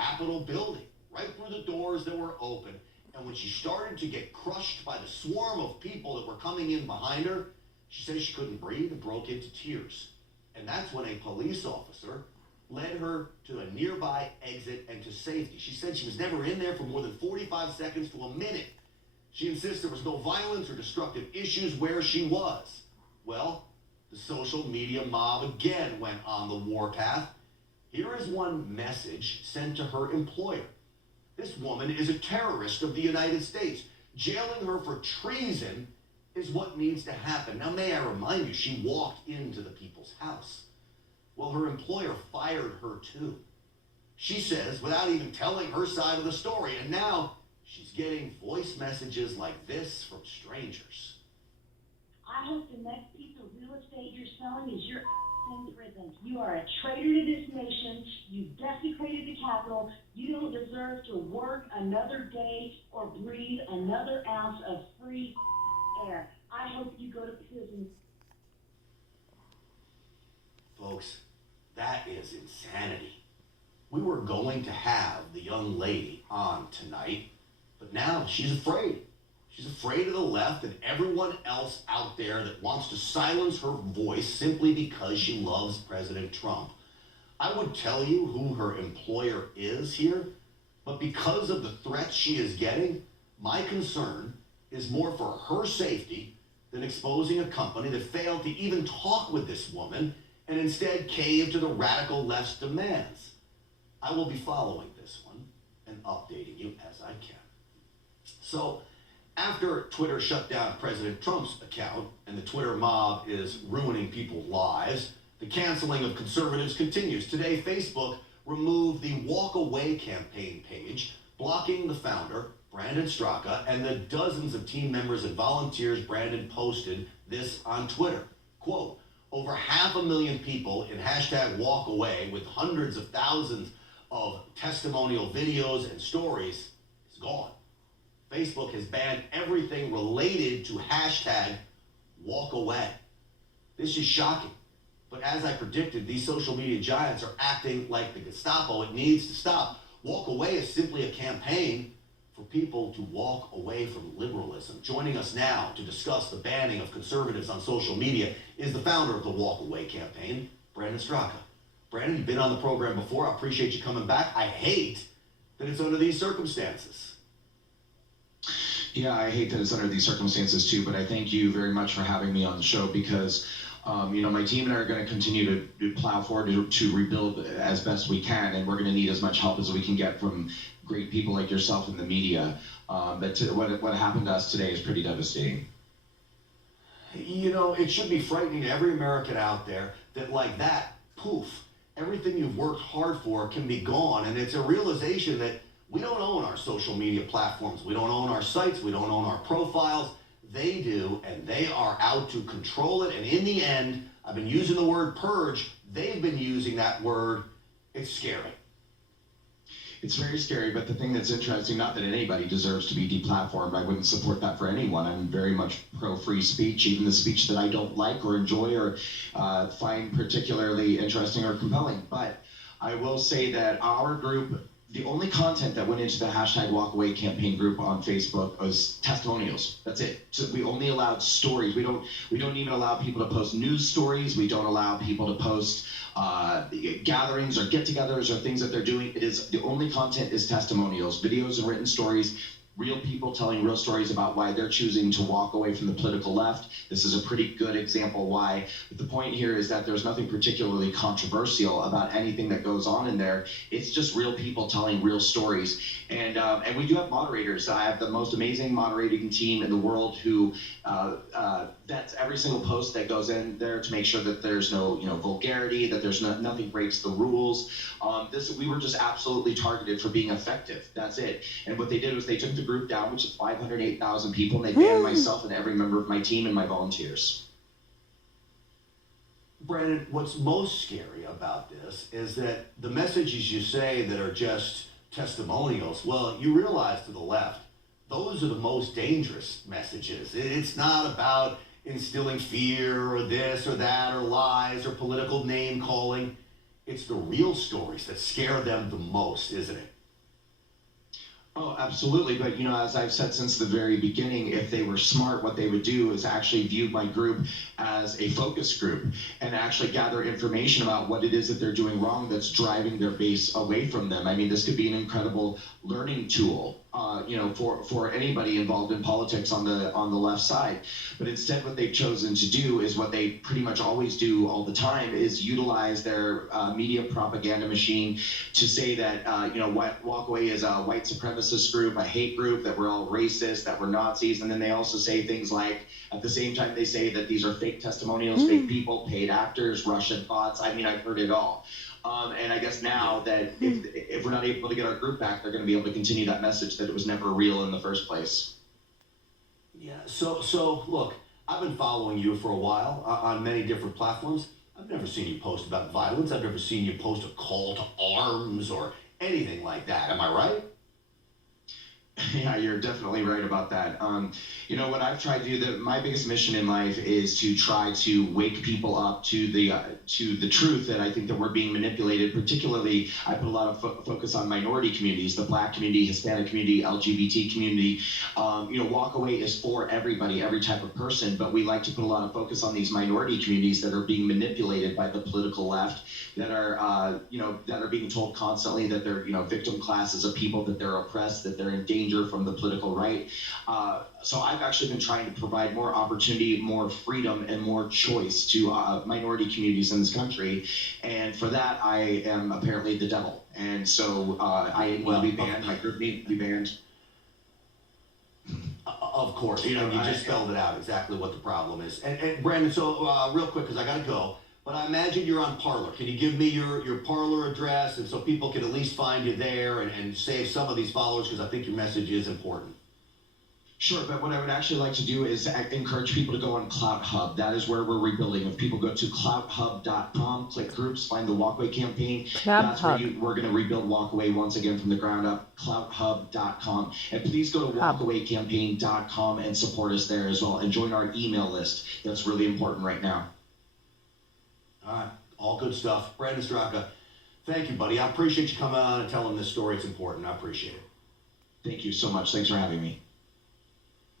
Capitol building, right through the doors that were open. And when she started to get crushed by the swarm of people that were coming in behind her, she said she couldn't breathe and broke into tears. And that's when a police officer led her to a nearby exit and to safety. She said she was never in there for more than 45 seconds to a minute. She insists there was no violence or destructive issues where she was. Well, the social media mob again went on the warpath. Here is one message sent to her employer. This woman is a terrorist of the United States. Jailing her for treason is what needs to happen. Now, may I remind you, she walked into the people's house. Well, her employer fired her too. She says, without even telling her side of the story, and now she's getting voice messages like this from strangers. I hope the next piece of real estate you're selling is your in prison. You are a traitor to this nation. You desecrated the Capitol. You don't deserve to work another day or breathe another ounce of free air. I hope you go to prison. Folks, that is insanity. We were going to have the young lady on tonight, but now she's afraid. She's afraid of the left and everyone else out there that wants to silence her voice simply because she loves President Trump. I would tell you who her employer is here, but because of the threats she is getting, my concern is more for her safety than exposing a company that failed to even talk with this woman and instead caved to the radical left's demands. I will be following this one and updating you as I can. So, after Twitter shut down President Trump's account and the Twitter mob is ruining people's lives, the canceling of conservatives continues. Today, Facebook removed the Walk Away campaign page, blocking the founder, Brandon Straka, and the dozens of team members and volunteers Brandon posted this on Twitter. Quote, over 500,000 people in hashtag Walk Away with hundreds of thousands of testimonial videos and stories is gone. Facebook has banned everything related to hashtag walk away. This is shocking. But as I predicted, these social media giants are acting like the Gestapo. It needs to stop. Walk away is simply a campaign for people to walk away from liberalism. Joining us now to discuss the banning of conservatives on social media is the founder of the Walk Away campaign, Brandon Straka. Brandon, you've been on the program before. I appreciate you coming back. I hate that it's under these circumstances. Yeah, I hate that it's under these circumstances too, but I thank you very much for having me on the show because, my team and I are going to continue to plow forward to rebuild as best we can, and we're going to need as much help as we can get from great people like yourself in the media. But what happened to us today is pretty devastating. It should be frightening to every American out there that like that, poof, everything you've worked hard for can be gone, and it's a realization that we don't own our social media platforms. We don't own our sites. We don't own our profiles. They do, and they are out to control it. And in the end, I've been using the word purge. They've been using that word. It's scary. It's very scary, but the thing that's interesting, not that anybody deserves to be deplatformed. I wouldn't support that for anyone. I'm very much pro-free speech, even the speech that I don't like or enjoy or find particularly interesting or compelling. But I will say that our group, the only content that went into the hashtag walkaway campaign group on Facebook was testimonials. That's it. So we only allowed stories. We don't even allow people to post news stories. We don't allow people to post gatherings or get-togethers or things that they're doing. It is the only content is testimonials, videos and written stories, real people telling real stories about why they're choosing to walk away from the political left. This is a pretty good example why. But the point here is that there's nothing particularly controversial about anything that goes on in there. It's just real people telling real stories. And we do have moderators. I have the most amazing moderating team in the world who vets every single post that goes in there to make sure that there's no vulgarity, that there's nothing breaks the rules. We were just absolutely targeted for being effective. That's it. And what they did was they took the group down, which is 508,000 people, and they banned myself and every member of my team and my volunteers. Brandon, what's most scary about this is that the messages you say that are just testimonials, well, you realize to the left, those are the most dangerous messages. It's not about instilling fear or this or that or lies or political name calling. It's the real stories that scare them the most, isn't it? Oh, absolutely. But, as I've said since the very beginning, if they were smart, what they would do is actually view my group as a focus group and actually gather information about what it is that they're doing wrong that's driving their base away from them. I mean, this could be an incredible learning tool, for anybody involved in politics on the left side. But instead, what they've chosen to do is what they pretty much always do all the time is utilize their media propaganda machine to say that Walkaway is a white supremacist group, a hate group, that we're all racist, that we're Nazis, and then they also say things like, at the same time, they say that these are fake testimonials, fake people, paid actors, Russian bots. I mean, I've heard it all. And I guess now that if we're not able to get our group back, they're going to be able to continue that message that it was never real in the first place. Yeah. So look, I've been following you for a while on many different platforms. I've never seen you post about violence. I've never seen you post a call to arms or anything like that. Am I right? Yeah, you're definitely right about that. What I've tried to do, my biggest mission in life is to try to wake people up to the truth that I think that we're being manipulated. Particularly, I put a lot of focus on minority communities, the Black community, Hispanic community, LGBT community. Walkaway is for everybody, every type of person, but we like to put a lot of focus on these minority communities that are being manipulated by the political left, that are being told constantly that they're victim classes of people, that they're oppressed, that they're in danger from the political right. So I've actually been trying to provide more opportunity, more freedom, and more choice to minority communities in this country. And for that, I am apparently the devil. And so I will be banned. My group needs to be banned. Of course. You just spelled it out exactly what the problem is. And Brandon, so real quick, because I got to go. But I imagine you're on Parler. Can you give me your Parler address, and so people can at least find you there and save some of these followers, because I think your message is important. Sure, but what I would actually like to do is encourage people to go on Clout Hub. That is where we're rebuilding. If people go to clouthub.com, click groups, find the Walkaway campaign, that's where we're going to rebuild Walkaway once again from the ground up, clouthub.com. And please go to walkawaycampaign.com and support us there as well, and join our email list. That's really important right now. All right, all good stuff. Brandon Straka, thank you, buddy. I appreciate you coming on and telling this story. It's important. I appreciate it. Thank you so much. Thanks for having me.